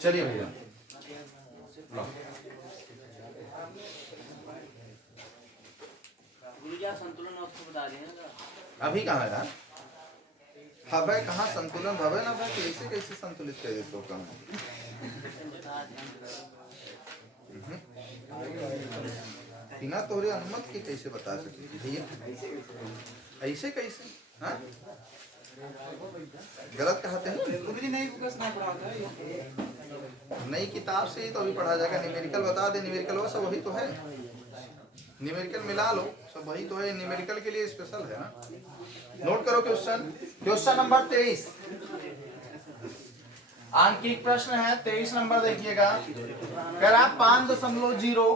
चलिए भैया संतुलन उसको बता दें। अभी कहाँ है हवे कहाँ संतुलन भवे ना भाई कैसे कैसे संतुलित कर देते हो कहाँ बिना तोरे अनुमत के कैसे बता सकते भैया ऐसे कैसे हाँ गलत कहते हैं नई किताब से ही तो अभी पढ़ा जाएगा न्यूमेरिकल बता दे न्यूमेरिकल वो सब वही तो है न्यूमेरिकल मिला लो सब वही तो है न्यूमेरिकल के लिए स्पेशल है ना नोट करो क्वेश्चन नंबर 23 आंकिक प्रश्न है 23 नंबर देखिएगा कह रहा 5.0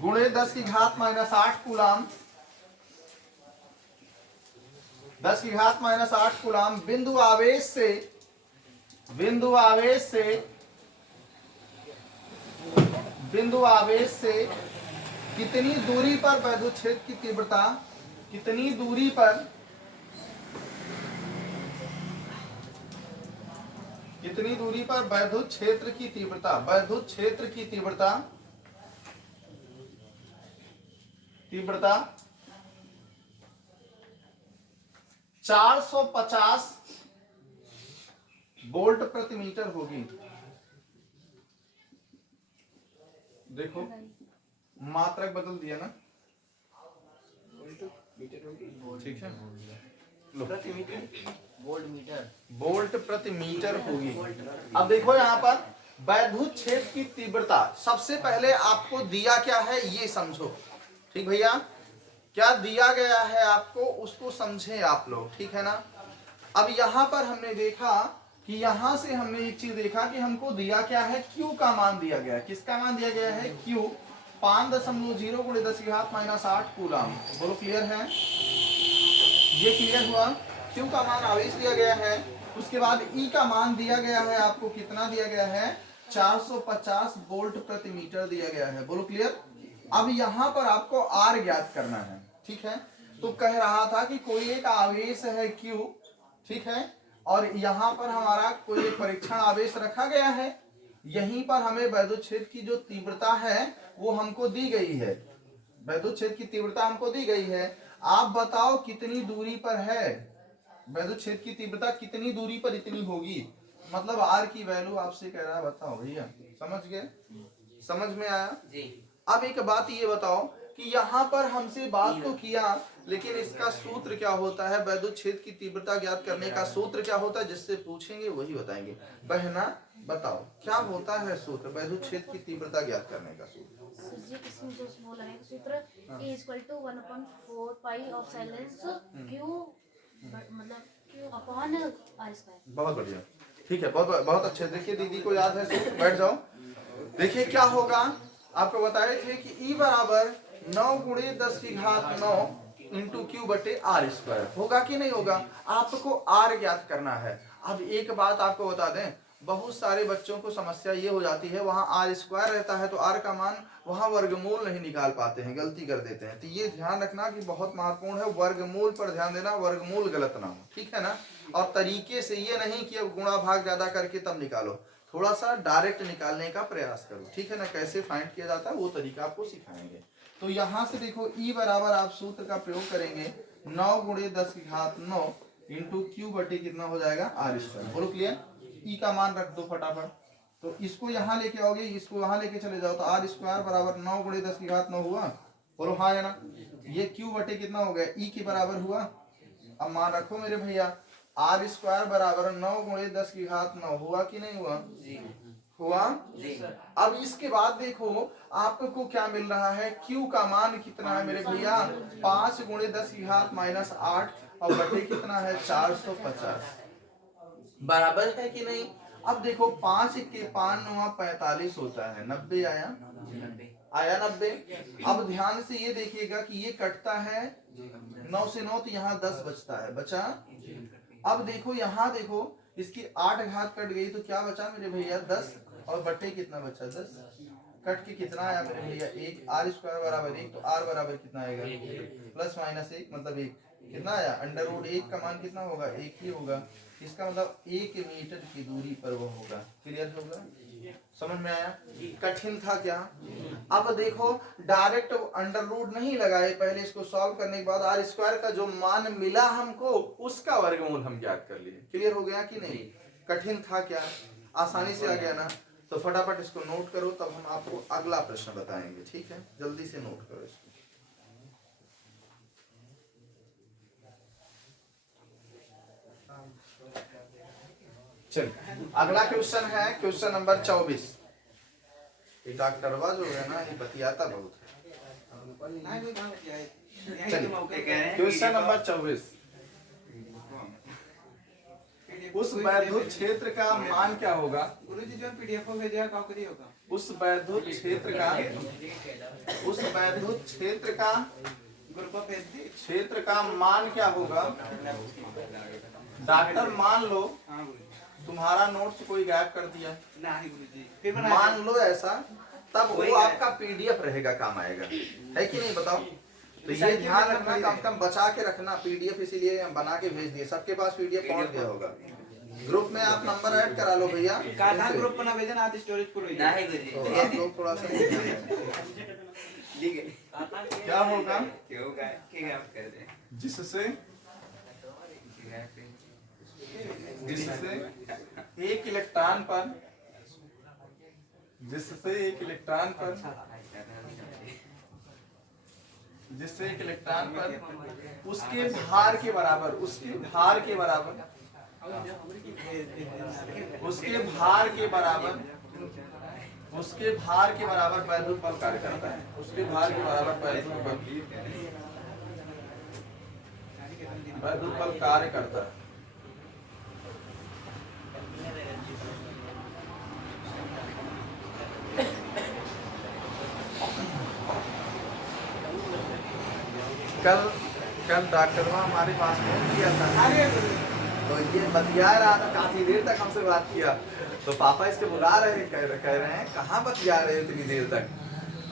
गुणे 10 की घात -8 कूलाम 10 की घात -8 कूलाम बिंदु आवेश से कितनी दूरी पर वैद्युत क्षेत्र की तीव्रता कितनी दूरी पर वैद्युत क्षेत्र की तीव्रता 450 वोल्ट प्रति मीटर होगी। देखो मात्रक बदल दिया ना ठीक है वोल्ट प्रति मीटर होगी। अब देखो यहाँ पर वैद्युत क्षेत्र की तीव्रता सबसे पहले आपको दिया क्या है ये समझो ठीक भैया क्या दिया गया है आपको उसको समझे आप लोग ठीक है ना। अब यहाँ पर हमने देखा कि यहाँ से हमने एक चीज देखा कि हमको दिया क्या है Q का मान दिया गया है किसका मान दिया गया है Q 5.0 गुणे 10 की घात -8 कूलाम बोलो क्लियर है ये क्लियर हुआ Q का मान आवेश दिया गया है उसके बाद E का मान दिया गया है आपको कितना दिया गया है 450 वोल्ट प्रति मीटर दिया गया है बोलो क्लियर। अब यहाँ पर आपको R ज्ञात करना है ठीक है तो कह रहा था कि कोई एक आवेश है Q ठीक है और यहाँ पर हमारा कोई एक परीक्षण आवेश रखा गया है यहीं पर हमें वैद्युत क्षेत्र की जो तीव्रता है वो हमको दी गई है वैद्युत क्षेत्र की तीव्रता हमको दी गई है आप बताओ कितनी दूरी पर है वैद्युत क्षेत्र की तीव्रता कितनी दूरी पर इतनी होगी मतलब R की वैल्यू आपसे कह रहा है बताओ भैया समझ गए समझ में आया जी। अब एक बात ये बताओ कि यहाँ पर हमसे बात तो किया लेकिन इसका सूत्र क्या होता है वैद्युत क्षेत्र की तीव्रता ज्ञात करने का सूत्र क्या होता है जिससे पूछेंगे वही बताएंगे बहना बताओ क्या होता है सूत्र वैद्युत क्षेत्र की तीव्रता ज्ञात करने का सूत्र इसमें जो बोला है सूत्र E = 1/4 pi of silence Q मतलब Q अपॉन R²। बहुत बढ़िया ठीक है बहुत अच्छे देखिए दीदी को याद है सूत्र बैठ जाओ देखिए क्या होगा आपको बताए थे कि E बराबर 9 गुणे 10 की घात 9 इंटू Q/R² होगा कि नहीं होगा आपको R ज्ञात करना है। अब एक बात आपको बता दें बहुत सारे बच्चों को समस्या ये हो जाती है वहां R² रहता है तो R का मान वहां वर्गमूल नहीं निकाल पाते हैं गलती कर देते हैं तो ये ध्यान रखना कि बहुत महत्वपूर्ण है वर्गमूल पर ध्यान देना वर्गमूल गलत ना हो ठीक है ना और तरीके से ये नहीं कि अब गुणा भाग ज्यादा करके तब निकालो थोड़ा सा डायरेक्ट निकालने का प्रयास करो ठीक है ना कैसे फाइंड किया जाता है वो तरीका आपको सिखाएंगे। तो यहाँ से देखो E बराबर आप सूत्र का प्रयोग करेंगे 9 गुणे 10 की घात 9 इंटू Q/, कितना हो जाएगा R²। बोलो क्लियर E का मान रख दो फटाफट तो इसको यहाँ लेके आओगे इसको वहां लेके चले जाओ तो R² बराबर 9 गुणे 10 की घात 9 हुआ बोलो हाँ है ना ये Q/, कितना हो गया E के बराबर हुआ। अब मान रखो मेरे भैया R² बराबर 9 गुणे 10 की घात 9 हुआ कि नहीं हुआ हुआ जी। अब इसके बाद देखो आपको क्या मिल रहा है Q का मान कितना है मेरे भैया 5 गुणे 10 की घात -8 और बटे कितना है 450 बराबर है कि नहीं। अब देखो 5 के 5 9 45 होता है 90 आया 90। अब ध्यान से ये देखिएगा कि ये कटता है 9 से 9 तो यहाँ 10 बचता है बचा। अब देखो यहाँ देखो इसकी 8 घात कट गई तो क्या बचा मेरे भैया 10 और बटे कितना बचा 10 कट के कितना आया मेरे भैया 1 R² बराबर 1 तो R बराबर कितना आएगा +- 1 मतलब 1 कितना आया √1 का मान कितना होगा 1 ही होगा इसका मतलब 1 मीटर की दूरी पर वो होगा। क्लियर होगा? समझ में आया? कठिन था क्या? अब देखो डायरेक्ट अंडर रूट नहीं लगाए, पहले इसको सॉल्व करने के बाद आर स्क्वायर का जो मान मिला हमको उसका वर्गमूल हम ज्ञात कर लिए। क्लियर हो गया कि नहीं? कठिन था क्या? आसानी से आ गया ना? तो फटाफट इसको नोट करो, तब हम आपको अगला प्रश्न बताएंगे। ठीक है, जल्दी से नोट करो इसको। चलिए अगला क्वेश्चन है क्वेश्चन नंबर 24। डॉक्टरवा जो है ना ये बतियाता बहुत है। चलिए क्वेश्चन नंबर 24। उस वैद्युत क्षेत्र का मान क्या होगा? गुरुजी जो पीडीएफ भेजा का करी होगा। उस वैद्युत क्षेत्र का ग्रुप पे भेज दी। क्षेत्र का मान क्या होगा? डॉक्टर मान लो हां गुरुजी। तुम्हारा नोट्स कोई गायब कर दिया, नहीं गुरुजी। फिर मान लो ऐसा, तब वो आपका पीडीएफ रहेगा, काम आएगा, है कि नहीं? बताओ। तो ये ध्यान रखना, कम से कम बचा के रखना पीडीएफ, इसीलिए बना के भेज दिए। सबके पास पीडीएफ पहुंच गया होगा। ग्रुप में आप नंबर ऐड करा लो भैया। का ग्रुप बना भेजना आज स्टोरेज पूरा हो नहीं गुरुजी। तो आप लोग थोड़ा सा ठीक है। क्या होगा? क्या आप कर रहे हैं? जिससे एक इलेक्ट्रॉन पर उसके भार के बराबर वैद्युत बल कार्य करता है। उसके भार के बराबर वैद्युत बल कार्य करता है। कल डॉक्टर हमारे पास फोन किया था, तो ये बतिया रहा था, काफी देर तक हमसे बात किया। तो पापा इसके बुला रहे हैं, कह रहे हैं कहाँ बतिया रहे इतनी देर तक।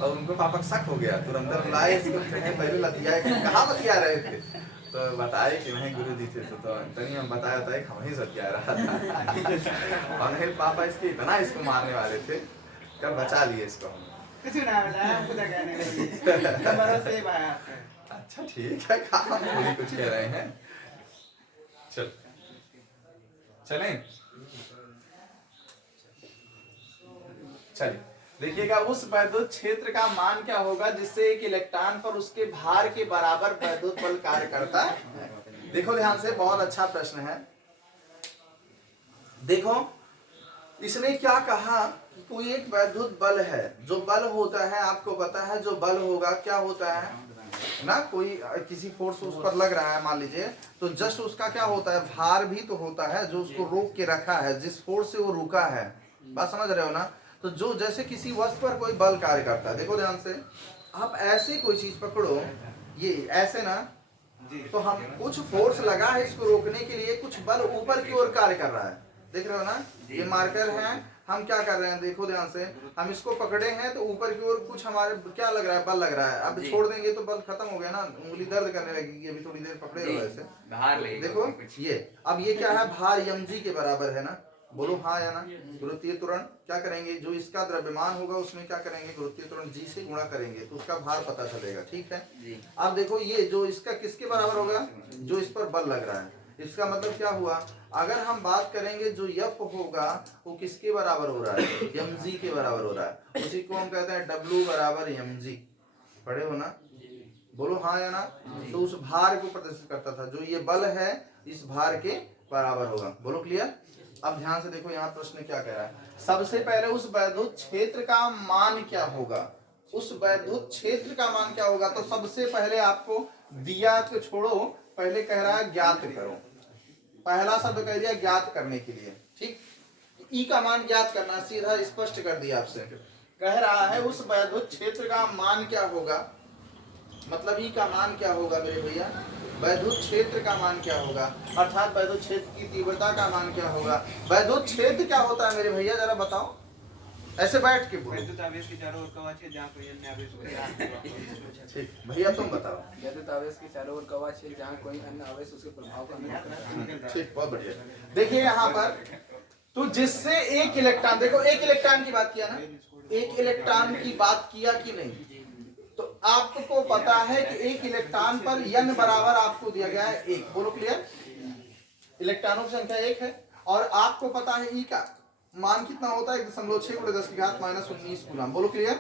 और उनको पापा को शक हो गया, तुरंत बुलाए इसको, पहले बतिया कहाँ बतिया रहे थे? तो बताए कि वहीं गुरु जी थे। तो तनी हम बताया था हम ही बतिया रहा था। और पापा इसके इतना इसको मारने वाले थे, कब बचा लिए इसको हम। कुछ ना बताया, हमको तो कहने लगे। हमारा से बात है। अच्छा ठीक है, कहाँ थोड़ी कुछ कह रहे हैं। चलें चलिए देखिएगा, उस वैद्युत क्षेत्र का मान क्या होगा जिससे एक इलेक्ट्रॉन पर उसके भार के बराबर वैद्युत बल कार्य करता है। देखो ध्यान से, बहुत अच्छा प्रश्न है। देखो इसने क्या कहा, कोई एक वैद्युत बल है, जो बल होता है आपको पता है, जो बल होगा क्या होता है ना, कोई किसी फोर्स उस पर लग रहा है मान लीजिए, तो जस्ट उसका क्या होता है, भार भी तो होता है जो उसको रोक के रखा है, जिस फोर्स से वो रुका है। बात समझ रहे हो ना? तो जो जैसे किसी वस्तु पर कोई बल कार्य करता है, देखो ध्यान से, आप ऐसे कोई चीज पकड़ो, ये ऐसे ना, तो हम कुछ फोर्स लगा है इसको रोकने के लिए, कुछ बल ऊपर की ओर कार्य कर रहा है। देख रहे हो ना, ये मार्कर है, हम क्या कर रहे हैं, देखो ध्यान से, हम इसको पकड़े हैं तो ऊपर की ओर कुछ हमारे क्या लग रहा है, बल लग रहा है। अब छोड़ देंगे तो बल खत्म हो गया ना, उंगली दर्द करने लगेगी। अभी थोड़ी देर पकड़े रहो ऐसे, देखो ये, अब ये क्या है, भार mg के बराबर है ना, बोलो हाँ या ना। गुरुत्वीय त्वरण क्या करेंगे, जो इसका द्रव्यमान होगा उसमें क्या करेंगे, गुरुत्वीय त्वरण g से गुणा करेंगे तो उसका भार पता चलेगा। ठीक है, अब देखो ये जो इसका किसके बराबर होगा, जो इस पर बल लग रहा है। इसका मतलब क्या हुआ, अगर हम बात करेंगे जो F होगा वो किसके बराबर हो रहा है, mg के बराबर हो रहा है। उसी को हम कहते हैं W बराबर mg। पढ़े हो ना, बोलो हाँ या ना। तो उस भार को प्रदर्शित करता था, जो ये बल है इस भार के बराबर होगा। बोलो क्लियर? अब ध्यान से देखो, यहाँ प्रश्न क्या कह रहा है। सबसे पहले उस वैद्युत क्षेत्र का मान क्या होगा, उस वैद्युत क्षेत्र का मान क्या होगा। तो सबसे पहले आपको दिया तो छोड़ो, पहले कह रहा है ज्ञात करो। पहला शब्द कह दिया ज्ञात करने के लिए। ठीक, ई का मान ज्ञात करना, सीधा स्पष्ट कर दिया आपसे। कह रहा है उस वैद्युत क्षेत्र का मान क्या होगा, मतलब ई का मान क्या होगा मेरे भैया, वैद्युत क्षेत्र का मान क्या होगा, अर्थात वैद्युत क्षेत्र की तीव्रता का मान क्या होगा। वैद्युत क्षेत्र क्या होता है मेरे भैया, जरा बताओ। ऐसे बैठ के बोलो। वैद्युत आवेश के चारों ओर का वाच्य जहाँ कोई अन्य आवेश होता ठीक भैया तुम बताओ। वैद्युत आवेश के चारों ओर का वाच्य है जहाँ कोई अन्य आवेश उसके प्रभाव का अनुभव करता है। ठीक बहुत बढ़िया। देखिए यहाँ पर तो जिससे एक इलेक्ट्रॉन, देखो एक इलेक्ट्रॉन की बात किया ना, एक इलेक्ट्रॉन की बात किया कि नहीं, तो आपको पता है कि एक इलेक्ट्रॉन पर n बराबर आपको दिया गया है 1। बोलो क्लियर, इलेक्ट्रॉनों की संख्या 1 है और आपको पता है ई का मान कितना होता है 1.6 × 10⁻⁻19 कूलम। बोलो क्लियर।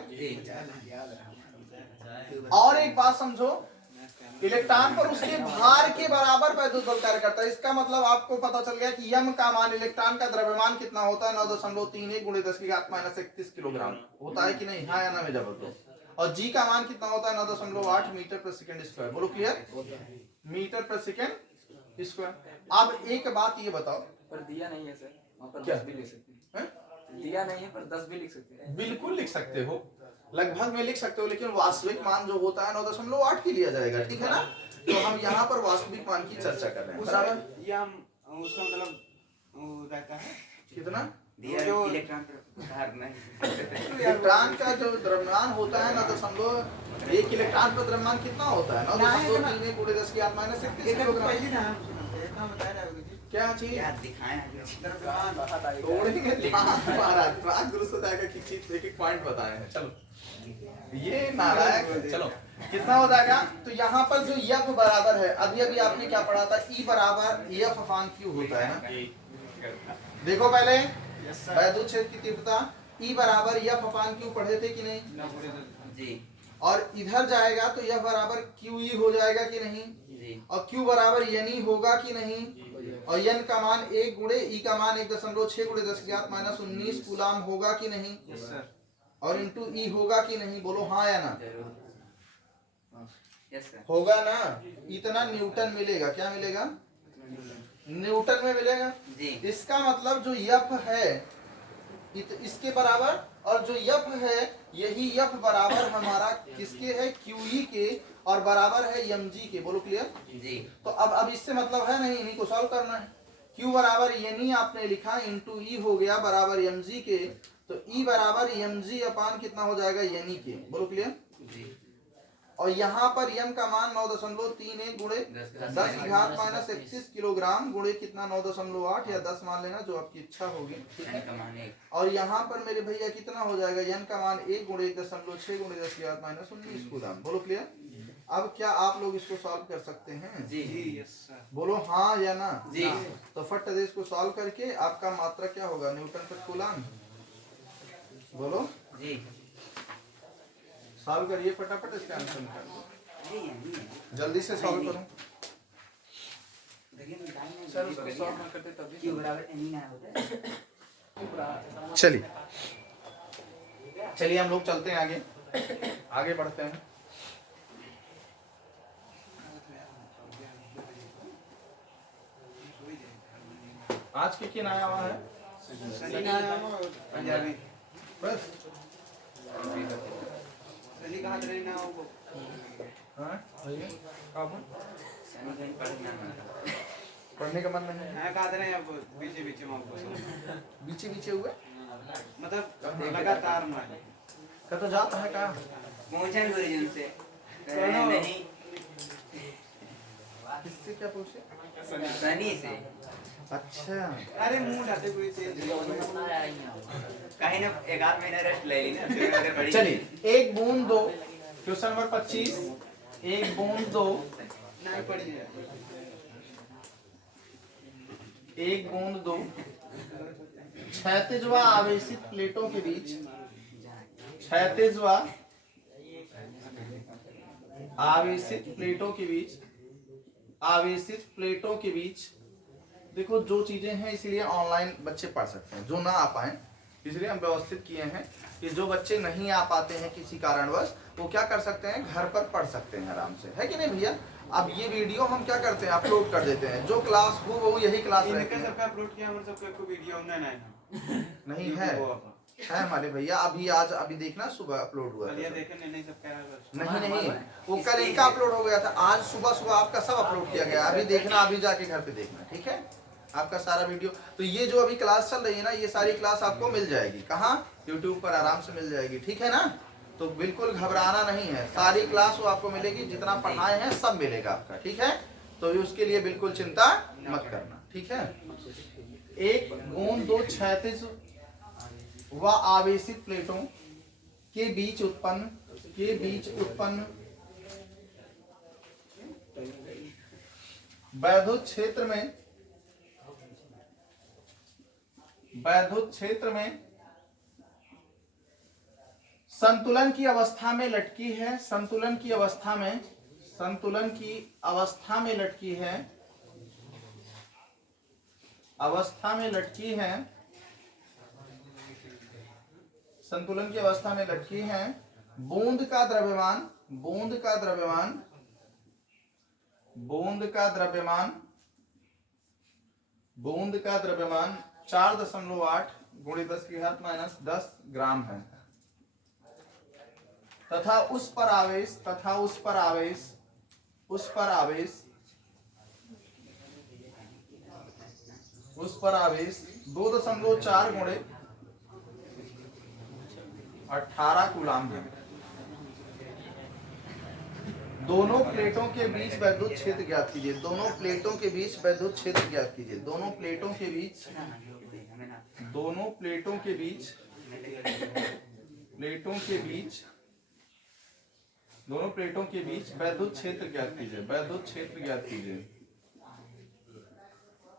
और एक बात समझो, इलेक्ट्रॉन पर उसके भार के बराबर वैद्युत बल कार्य करता है। इसका मतलब आपको पता चल गया कि यम का मान, इलेक्ट्रॉन का द्रव्यमान कितना होता है 9.31 × 10⁻31 किलोग्राम होता है कि नहीं, हाँ या ना में जवाब दो। और जी का मान कितना होता है 9.8 मीटर पर सेकंड स्क्वायर। बोलो क्लियर, मीटर पर सेकंड स्क्वायर। अब एक बात ये बताओ, पर दिया नहीं है सर, वहाँ पर क्या? 10 भी लिख सकते हैं। हैं? दिया नहीं है पर 10 भी लिख सकते हैं। बिल्कुल लिख सकते हो, लगभग में लिख सकते हो, लेकिन वास्तविक मान जो होता है 9.8 की लिया जाएगा, ठीक है ना। तो हम यहाँ पर वास्तविक मान की चर्चा कर रहे हैं, बराबर। ये हम उसका मतलब वो रहता है कितना जो इलेक्ट्रॉन पर भार नहीं। इलेक्ट्रॉन का जो द्रव्यमान होता है 9.1 इलेक्ट्रॉन पर द्रव्यमान कितना होता है 9.3 × 10⁻31 किलोग्राम। क्या चीज यार दिखाएं तोड़ेंगे महाराज, प्राग गुरु से जाएगा कि चीज एक एक पॉइंट बताए हैं। चलो ये नारायण, चलो कितना हो जाएगा। तो यहाँ पर जो यफ बराबर है, अभी अभी आपने क्या पढ़ा था, ई बराबर यफ अपान क्यू होता है ना। देखो पहले वैद्युत क्षेत्र की तीव्रता ई बराबर यफ अपान क्यू पढ़े थे कि नहीं जी और इधर जाएगा तो यफ बराबर क्यू ई हो जाएगा कि नहीं, जी और Q बराबर एन ई होगा कि नहीं, और n का मान 1 गुणे ई का मान 1.6 × 10⁻⁻19 कूलाम होगा कि नहीं, यस सर, और इंटू ई होगा कि नहीं। बोलो हाँ या ना, यस सर होगा ना। इतना न्यूटन मिलेगा, क्या मिलेगा, न्यूटन में मिलेगा। जी इसका मतलब जो यफ है इसके बराबर, और जो यफ है यही यफ बराबर हमारा किसके है, QE के, और बराबर है mg के। बोलो क्लियर। जी तो अब इससे मतलब है नहीं, इन्हीं को सॉल्व करना है। Q बराबर एन आपने लिखा इंटू ई हो गया बराबर mg के, तो E बराबर mg अपान कितना हो जाएगा एन के। बोलो क्लियर। जी और यहाँ पर m का मान 9.31 गुणे 10⁻31 किलोग्राम गुणे कितना 9.8 या 10 मान लेना, जो आपकी इच्छा होगी, ठीक है। का मान एक। और यहाँ पर मेरे भैया कितना हो जाएगा, n का मान 1 गुणे 1.6 गुणे 10⁻⁻19 कूलम। बोलो क्लियर। अब क्या आप लोग इसको सॉल्व कर सकते हैं? जी यस सर, बोलो हाँ या ना। जी तो फट से इसको सॉल्व करके आपका मात्रा क्या होगा, न्यूटन पर कूलम। बोलो जी सॉल्व करिए फटाफट इसका आंसर निकालिए, जल्दी से सॉल्व करो। सर उसको सॉल्व ना करते तब भी क्यू बराबर एन ना होता है। चलिए चलिए हम लोग चलते हैं आगे, आगे बढ़ते हैं। आज के किन आया हुआ है सनी का पंजाबी बस। सनी कहाँ रहे ना वो हाँ भैया आप सनी कहीं पढ़ना है। पढ़ने का मन नहीं है, है कहाँ रहे अब पीछे पीछे में आपको बीचे बीचे हुए मतलब लगातार मारे का तो जाता है कहाँ पूछें गुरुजन से कहो। नहीं किससे क्या पूछे। सनी से अच्छा अरे मुंह ढाते कोई चीज कहीं ना एक आध महीना रेस्ट ले ली ना, फिर मेरे बड़ी चलिए एक बूंद दो, क्वेश्चन नंबर 25, एक बूंद दो, नहीं पड़ी है एक बूंद दो क्षैतिज व आवेशित प्लेटों के बीच, क्षैतिज व आवेशित प्लेटों के बीच, आवेशित प्लेटों के बीच। देखो जो चीजें हैं इसलिए ऑनलाइन बच्चे पढ़ सकते हैं, जो ना आ पाए इसलिए हम व्यवस्थित किए हैं कि जो बच्चे नहीं आ पाते हैं किसी कारणवश वो क्या कर सकते हैं, घर पर पढ़ सकते हैं आराम से, है कि नहीं भैया। अब ये वीडियो हम क्या करते हैं, अपलोड कर देते हैं, जो क्लास हो वो यही क्लास रहती इनके है। सबका अपलोड किया हम सबको वीडियो नहीं है हमारे भैया, अभी आज अभी देखना सुबह अपलोड हुआ था। देखे नहीं सब कह रहा नहीं नहीं वो कल इनका अपलोड हो गया था, आज सुबह सुबह आपका सब अपलोड किया गया, अभी देखना, अभी जाके घर पे देखना, ठीक है। आपका सारा वीडियो। तो ये जो अभी क्लास चल रही है ना, ये सारी क्लास आपको मिल जाएगी कहाँ, यूट्यूब पर आराम से मिल जाएगी, ठीक है ना। तो बिल्कुल घबराना नहीं है, सारी क्लास वो आपको मिलेगी, जितना पढ़ाए हैं सब मिलेगा आपका, ठीक है। तो उसके लिए बिल्कुल चिंता मत करना, ठीक है। एक गोंद दो क्षैतिज व आवेशित प्लेटों के बीच उत्पन्न वैद्युत क्षेत्र में संतुलन की अवस्था में लटकी है, संतुलन की अवस्था में लटकी है बूंद का द्रव्यमान 4.8 गुणित 10⁻⁻10 ग्राम है तथा उस पर आवेश 2.4 गुणित 18 कूलाम है। दोनों प्लेटों के बीच वैद्युत क्षेत्र ज्ञात कीजिए। दोनों प्लेटों के बीच वैद्युत क्षेत्र ज्ञात कीजिए। दोनों प्लेटों के बीच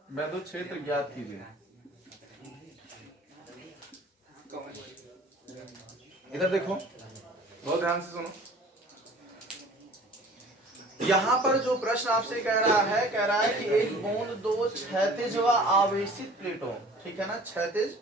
वैद्युत क्षेत्र ज्ञात कीजिए। इधर देखो, बहुत ध्यान से सुनो। यहाँ पर जो प्रश्न आपसे कह रहा है कि एक बूंद दो क्षैतिज व आवेशित प्लेटों, ठीक है ना, क्षैतिज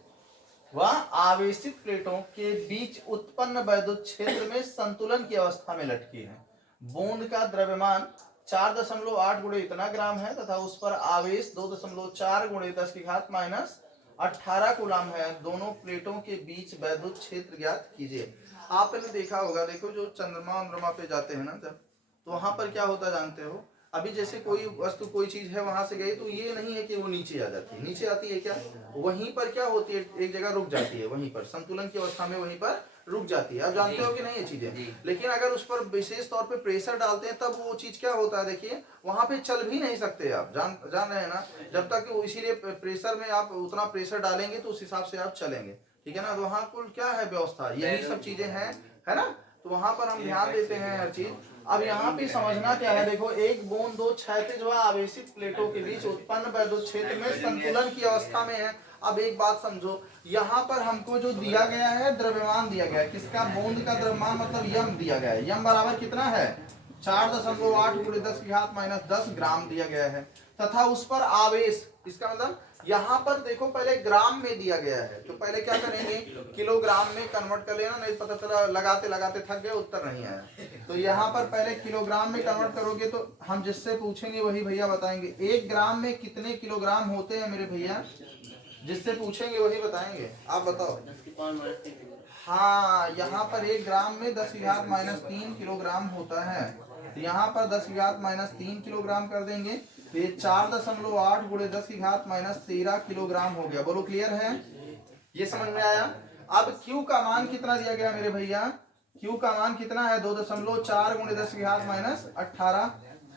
व आवेशित प्लेटों के बीच उत्पन्न वैद्युत क्षेत्र में संतुलन की अवस्था में लटकी है। बूंद का द्रव्यमान 4.8 गुणे इतना ग्राम है तथा उस पर आवेश 2.4 गुणे 10⁻⁸ कूलाम है। दोनों प्लेटों के बीच वैद्युत क्षेत्र ज्ञात कीजिए। आपने देखा होगा, देखो जो चंद्रमा पे जाते हैं ना, जब तो वहां पर क्या होता जानते हो, अभी जैसे कोई वस्तु कोई चीज है वहां से गई तो ये नहीं है कि वो नीचे आ जाती है, नीचे आती है क्या, वहीं पर क्या होती है, एक जगह रुक जाती है, वहीं पर संतुलन की अवस्था में वहीं पर रुक जाती है। आप जानते हो कि नहीं ये चीजें, लेकिन अगर उस पर विशेष तौर पे प्रेशर डालते हैं तब वो चीज क्या होता है, देखिए वहां पे चल भी नहीं सकते आप, जान रहे हैं ना, जब तक इसीलिए प्रेशर में आप उतना प्रेशर डालेंगे तो उस हिसाब से आप चलेंगे, ठीक है ना। तो वहाँ कुल क्या है व्यवस्था, यही सब चीजें हैं, है ना। तो वहां पर हम ध्यान देते हैं हर चीज। अब यहाँ पे समझना क्या है, देखो एक बूंद दो क्षैतिज व आवेशित प्लेटों के बीच उत्पन्न वैद्युत क्षेत्र में संतुलन की अवस्था में है। अब एक बात समझो, यहाँ पर हमको जो दिया गया है द्रव्यमान दिया गया है, किसका, बूंद का द्रव्यमान मतलब यम दिया गया है। यम बराबर कितना है, 4.8 गुणे 10⁻⁻10 ग्राम दिया गया है तथा उस पर आवेश, इसका मतलब यहाँ पर देखो पहले ग्राम में दिया गया है, तो पहले क्या करेंगे, किलोग्राम में कन्वर्ट कर लेना, नहीं पता चला लगाते लगाते थक गए, उत्तर नहीं आया। तो यहाँ पर पहले किलोग्राम में कन्वर्ट करोगे तो हम जिससे पूछेंगे वही भैया बताएंगे। 1 ग्राम में कितने किलोग्राम होते हैं मेरे भैया, जिससे पूछेंगे वही बताएंगे, आप बताओ। हाँ, यहाँ पर 1 ग्राम में 10⁻³ किलोग्राम होता है, तो यहाँ पर 10⁻³ किलोग्राम कर देंगे, तो ये 4.8 गुणे 10⁻13 किलोग्राम हो गया। बोलो क्लियर है, ये समझ में आया। अब Q का मान कितना दिया गया मेरे भैया, Q का मान कितना है, 2.4 गुणे 10⁻18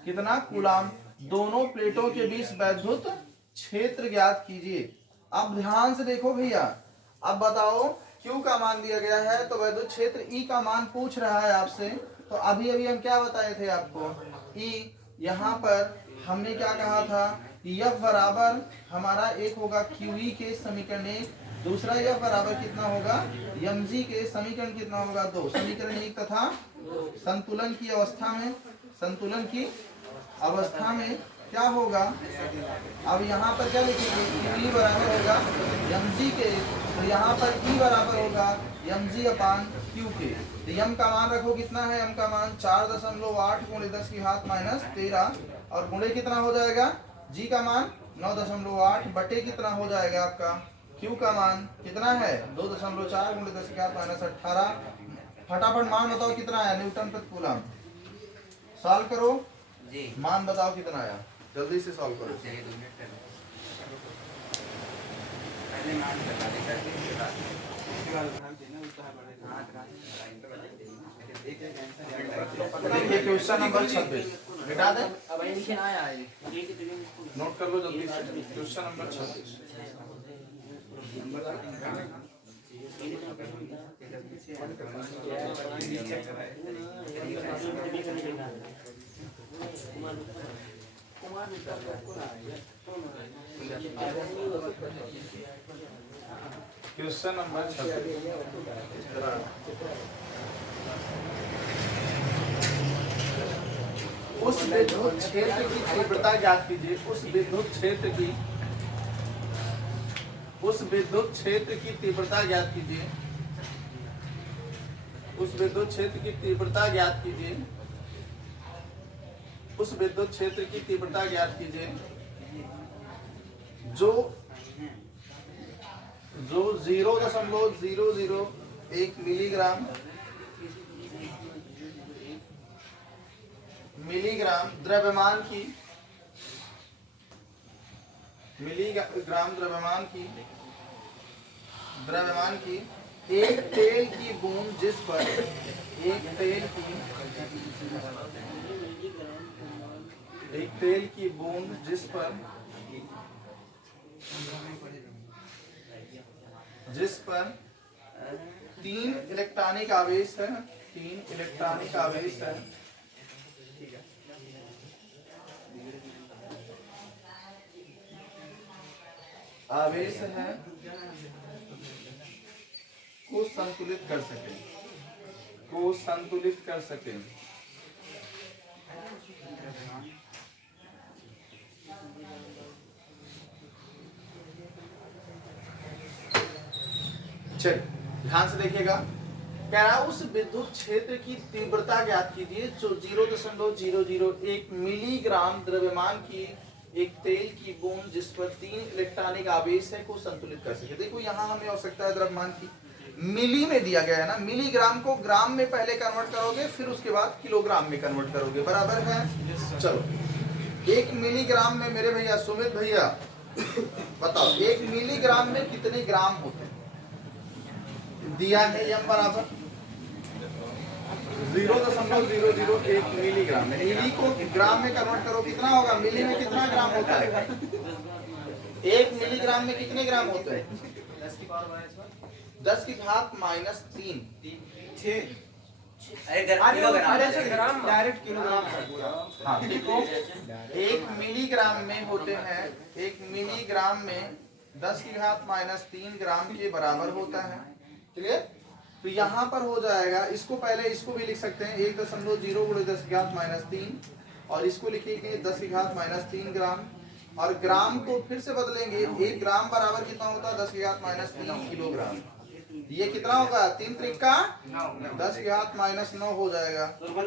कितना कूलाम। दोनों प्लेटों के बीच वैद्युत क्षेत्र ज्ञात कीजिए। अब ध्यान से देखो भैया, अब बताओ Q का मान दिया गया है तो वैद्युत क्षेत्र E का मान पूछ रहा है आपसे। तो अभी अभी हम क्या बताए थे आपको, E यहाँ पर हमने क्या कहा था, F बराबर हमारा एक होगा QE के समीकरण 1, दूसरा F बराबर कितना होगा, mg के समीकरण कितना होगा 2, समीकरण 1 तथा संतुलन की अवस्था में क्या होगा। अब यहाँ पर क्या लिखेंगे, QE बराबर होगा mg के, तो यहाँ पर E बराबर होगा mg/Q के। तो m का मान रखो कितना है, m का मान 4.8 गुणे 10⁻13 और गुणे कितना हो जाएगा, g का मान 9.8 बटे कितना हो जाएगा आपका, q का मान कितना है 2.4 गुणे 10⁻18। फटाफट मान बताओ कितना आया न्यूटन प्रति कूलम, सॉल्व करो, मान बताओ कितना आया, जल्दी से सॉल्व करो। पहले मान बता दे करके उसके बाद उसके बाद ध्यान देना उसका बढ़ेगा। हाँ तो लाइन तो बता देंगे एक एक आंसर देखिए क्वेश्चन नंबर 26 मिटा दे, अब इनके ना आया ये नोट कर लो जल्दी से। क्वेश्चन नंबर 26 कुमार मित्र को ना आया क्वेश्चन नंबर 26 उस विद्युत क्षेत्र की तीव्रता ज्ञात कीजिए। उस विद्युत क्षेत्र की तीव्रता ज्ञात कीजिए। उस विद्युत क्षेत्र की तीव्रता ज्ञात कीजिए। उस विद्युत क्षेत्र की तीव्रता ज्ञात कीजिए जो 0.001 मिलीग्राम द्रव्यमान की एक तेल की बूंद जिस पर एक तेल की बूंद जिस पर 3 इलेक्ट्रॉनिक आवेश है। को संतुलित कर सके। चलिए ध्यान से देखिएगा, कह रहा उस विद्युत क्षेत्र की तीव्रता ज्ञात कीजिए जो 0.001 मिलीग्राम द्रव्यमान की एक तेल की बूंद जिस पर 3 इलेक्ट्रॉनिक आवेश है को संतुलित कर सके। देखो यहाँ हमें आवश्यकता है द्रव्यमान की, मिली में दिया गया है ना, मिलीग्राम को ग्राम में पहले कन्वर्ट करोगे फिर उसके बाद किलोग्राम में कन्वर्ट करोगे, बराबर है। चलो 1 मिलीग्राम में मेरे भैया सुमित भैया बताओ 1 मिलीग्राम में कितने ग्राम होते हैं? दिया है m बराबर 0.001 मिलीग्राम। मिली को ग्राम में कन्वर्ट करो कितना होगा? मिली में कितना ग्राम होता है? 1 मिलीग्राम में कितने ग्राम होते हैं? 10 की घात -3 डायरेक्ट किलोग्राम। हाँ देखो 1 मिलीग्राम में होते हैं, 1 मिलीग्राम में 10 की घात -3 ग्राम के बराबर होता है। क्लियर? तो यहाँ पर हो जाएगा, इसको पहले इसको भी लिख सकते हैं 1.0 × 10 की घात -3 और इसको लिखिए 10 की घात -3 ग्राम और ग्राम को फिर से बदलेंगे। 1 ग्राम बराबर कितना होता है? 10 की घात -3 किलोग्राम। ये कितना होगा? 3 त्रिका 10 की घात -9 हो जाएगा। चलो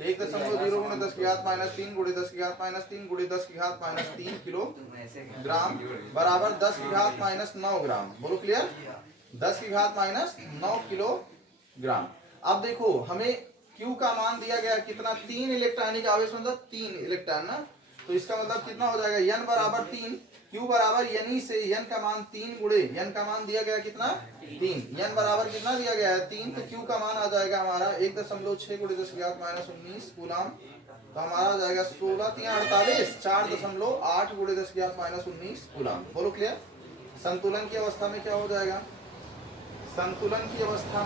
1.0 × 10 की घात -3 × 10 की घात -3 × 10 की घात -3 किलोग्राम बराबर 10 की घात -9 ग्राम। बोलो क्लियर? 10 की घात -9 किलोग्राम। अब देखो हमें Q का मान दिया गया कितना? 3 इलेक्ट्रॉनिक आवेश मतलब 3 इलेक्ट्रॉन ना, तो इसका मतलब कितना हो जाएगा? N बराबर 3, Q बराबर यानी से N का मान 3 गुणे N का मान दिया गया कितना? 3। N बराबर कितना दिया गया है? 3। तो Q का मान आ जाएगा हमारा 1.6 × 10 की घात -19 कूलम। तो हमारा आ जाएगा 16 × 48 4.8 × 10 की घात -19 कूलम। बोलो क्लियर? संतुलन की अवस्था में क्या हो जाएगा? संतुलन की अवस्था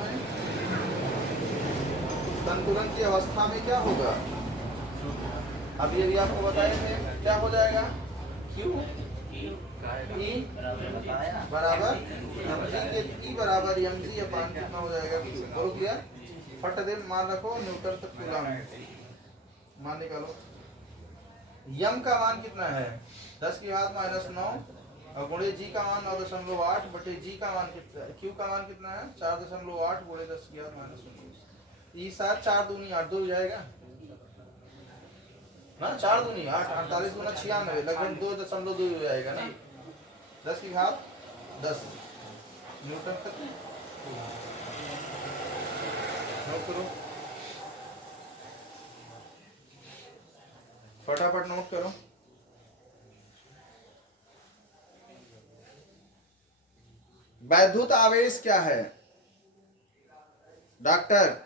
में क्या होगा? अभी अभी आपको बताए थे क्या हो जाएगा? Q E बराबर E बराबर mg अपान कितना हो जाएगा? बोलो क्लियर? फट दिल मान रखो, न्यूटन तक कूलम मान निकालो। m का मान कितना है? 10 की घात -9 और गुणे g का मान 9.8 बटे g का मान कितना है? Q का मान कितना है? 4.8 गुणे 10 की घात -19। ये 7 4 दूनी 8 2 हो जाएगा ना, 4 दूनी 8 48 गुना 96 लगभग 2.2 हो जाएगा ना। 10 की घात 10 न्यूटन तक। नोट करो, फटाफट नोट करो। वैद्युत आवेश क्या है? डॉक्टर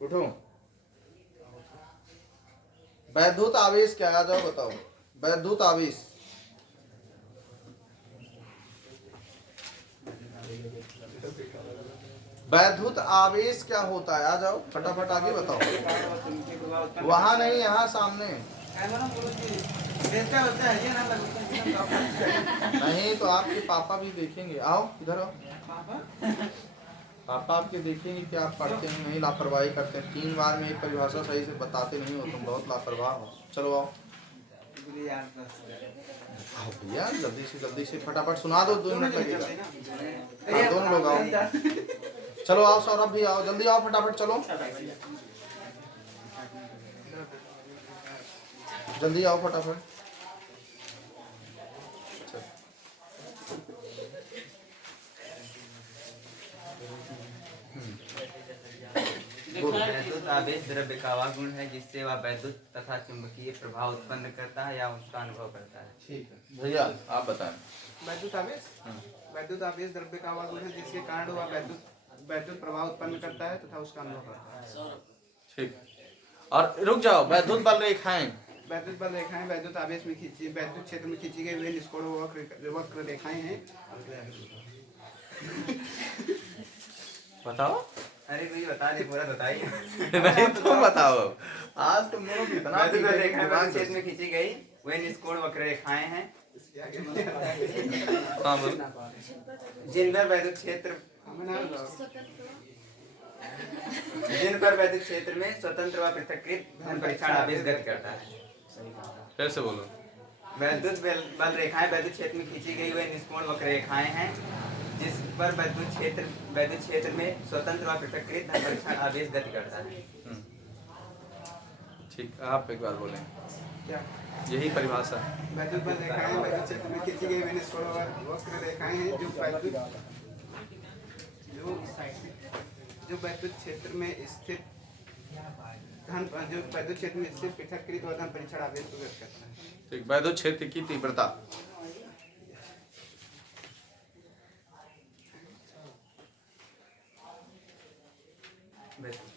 उठो। वैद्युत आवेश क्या है? आ जाओ बताओ। वैद्युत आवेश वैद्युत आवेश क्या होता है? आ जाओ फटाफट आगे बताओ। वहां नहीं, यहाँ सामने। नहीं तो आपके पापा भी देखेंगे। आओ इधर आओ। पापा आपके देखेंगे कि आप पढ़ते हैं नहीं, लापरवाही करते हैं। 3 बार में एक परिभाषा सही से बताते नहीं हो, तुम बहुत लापरवाह हो। चलो आओ भैया, जल्दी से फटाफट सुना दो, 2 मिनट लगेगा। हाँ, दोनों लोग आओ। चलो आओ सौरभ भी आओ, जल्दी आओ फटाफट, चलो जल्दी आओ फटाफट। वैद्युत आवेश द्रव्य का वह गुण है जिससे वह वैद्युत तथा चुंबकीय प्रभाव उत्पन्न करता है या उसका अनुभव करता है। ठीक है भैया, आप बताएं। वैद्युत आवेश द्रव्य का वह गुण है जिसके कारण वह वैद्युत प्रभाव उत्पन्न करता है तथा उसका अनुभव करता है। ठीक। और रुक जाओ, वैद्युत बल रेखाएं। वैद्युत बल रेखाएं वैद्युत आवेश में खींची, वैद्युत क्षेत्र में खींची गई वे निष्कोण वक्र रेखाएं हैं। बताओ। अरे कोई बता दे, पूरा बताइए। नहीं तुम बताओ। आज तुम लोग इतना वैद्युत बल रेखाएं वैद्युत क्षेत्र में खींची गई वे निष्कोण वक्र रेखाएं हैं हाँ बोल। जिन पर वैद्युत क्षेत्र में स्वतंत्र व पृथक्कृत धन परीक्षण आवेश गति करता है। फिर से बोलो। वैद्युत बल रेखाएं वैद्युत क्षेत्र में खींची गई वे निष्कोण वक्र रेखाएं हैं जिस पर वैद्युत क्षेत्र में स्वतंत्र व पृथक्कृत धन परीक्षण आवेश गति करता है। ठीक, आप एक बार बोलें। क्या? यही परिभाषा है। वैद्युत बल रेखाएं वैद्युत क्षेत्र में खींची गई वे निष्कोण वक्र रेखाएं हैं जो वैद्युत क्षेत्र में स्थित पृथक्कृत व धन परीक्षण आवेश को व्यक्त करता है। ठीक, वैद्युत क्षेत्र की तीव्रता।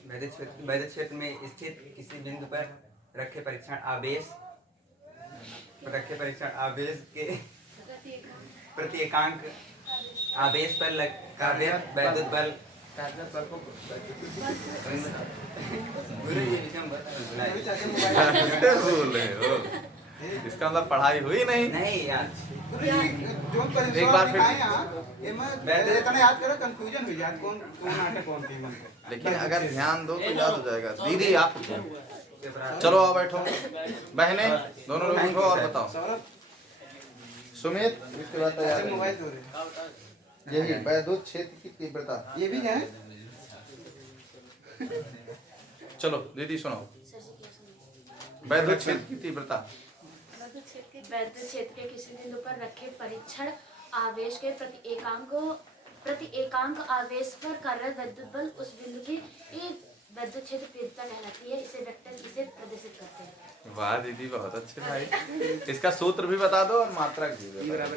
वैद्युत क्षेत्र में स्थित किसी बिंदु पर रखे परीक्षण आवेश के प्रति एकांक आवेश पर कार्यरत वैद्युत बल इसका मतलब पढ़ाई हुई नहीं यार। एक बार फिर याद करो, कंफ्यूजन हो जाए कौन नाटक कौन थी। लेकिन अगर ध्यान दो तो याद हो जाएगा। दीदी आप चलो आओ बैठो। बहने दोनों लोग उठो और बताओ। सुमित इसके बाद तैयार मोबाइल दो रहे। यही वैद्युत क्षेत्र की तीव्रता। ये भी है। चलो दीदी सुनाओ। वैद्युत क्षेत्र की तीव्रता। वैद्युत क्षेत्र के किसी बिंदु पर रखे परीक्षण आवेश के प्रति एकांक आवेश पर कार्यरत वैद्युत बल उस बिंदु की वैद्युत क्षेत्र तीव्रता कहलाती है। इसे वेक्टर इसे प्रदर्शित करते हैं। वाह दीदी, बहुत अच्छे भाई। इसका सूत्र भी बता दो और मात्रक भी बता दो।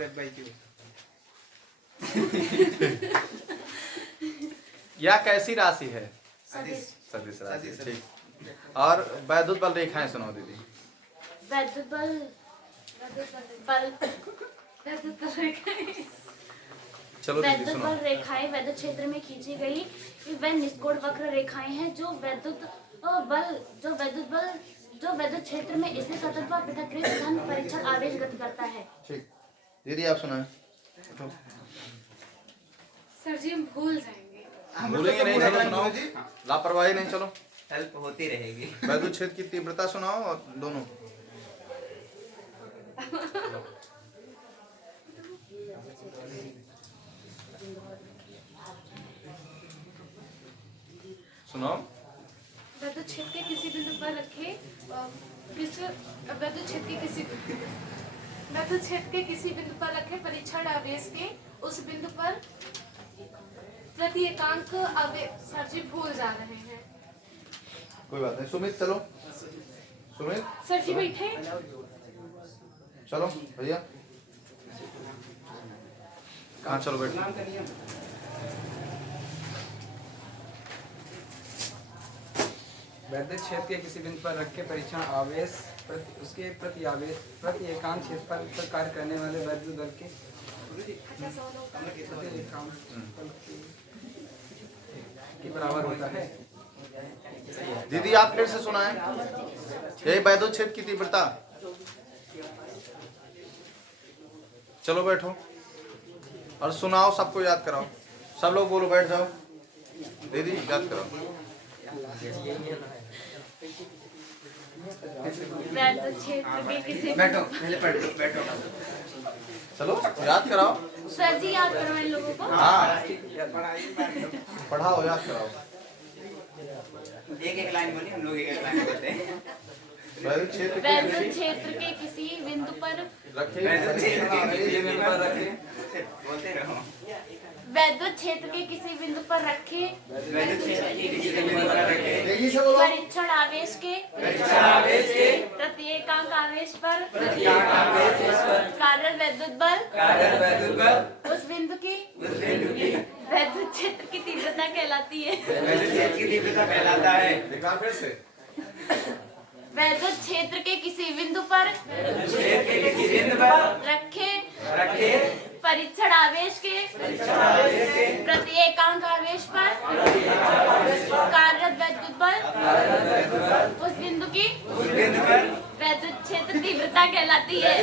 यह कैसी राशि है? सदिश राशि। ठीक। और वैद्युत बल रेखाएं सुनाओ दीदी। वैद्युत बल चलो दीदी वैद्युत सुनाओ। बल रेखाएं वैद्युत क्षेत्र में खींची गई वे निष्कोण वक्र रेखाएं हैं जो वैद्युत क्षेत्र में स्थित स्वतंत्र व पृथक्कृत धन परीक्षण आवेश गति करता है। ठीक, दीदी आप सुनाएं। सर जी हम भूल जाएंगे। भूलेंगे नहीं, चलो सुनाओ। लापरवाही नहीं, चलो हेल्प होती रहेगी। वैद्युत क्षेत्र की तीव्रता सुनाओ और दोनों। सुनाओ। वैद्युत क्षेत्र के किसी बिंदु पर रखे परीक्षण आवेश के उस बिंदु पर प्रति एकांक आवेश। सर जी भूल जा रहे हैं। कोई बात नहीं। सुमित चलो। सुमित सर जी बैठे। चलो भैया। हाँ चलो बैठो। वैद्युत क्षेत्र के किसी बिंदु पर रखे परीक्षण आवेश उसके प्रति एकांक क्षेत्र पर कार्य करने वाले वैद्युत बल के प्रति एकांक बल के बराबर होता है। दीदी आप फिर से सुनाएं। यही वैद्युत क्षेत्र की तीव्रता। चलो बैठो और सुनाओ, सबको याद कराओ। सब लोग बोलो, बैठ जाओ। दीदी याद कराओ। वैद्युत क्षेत्र के किसी बैठो पहले बैठो। चलो याद कराओ। सर जी याद करो इन लोगों को। हाँ पढ़ाओ, याद कराओ। एक लाइन बोलिए, हम लोग एक लाइन बोलते हैं। वैद्युत क्षेत्र के वैद्युत किसी क्षेत्र के किसी बिंदु पर रखे वैद्युत क्षेत्र के किसी बिंदु पर रखे, बोलते रहो। वैद्युत क्षेत्र के किसी बिंदु पर रखे वैद्युत क्षेत्र के किसी बिंदु पर रखे तेजी से बोलो। परीक्षण आवेश के प्रति एकांक आवेश पर कार्यरत वैद्युत बल उस बिंदु की वैद्युत क्षेत्र की तीव्रता कहलाती है। वैद्युत क्षेत्र की तीव्रता कहलाता है। दिखा फिर से। वैद्युत क्षेत्र के किसी बिंदु पर रखे परीक्षण आवेश के प्रति एकांक आवेश पर कार्यरत वैद्युत बल उस बिंदु की वैद्युत क्षेत्र तीव्रता कहलाती है।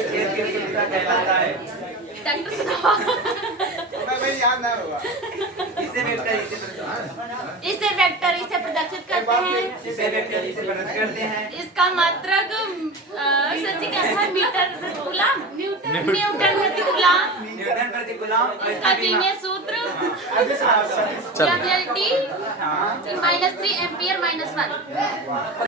डॉक्टर सुनाओ। मैं याद ना होगा। इसे वेक्टर इसे प्रदर्शित करते हैं। इसका मात्रक सर जी क्या था? मीटर प्रति कूलम, न्यूटन प्रति कूलम। इसका विमीय सूत्र WLT -3 एम्पियर -1।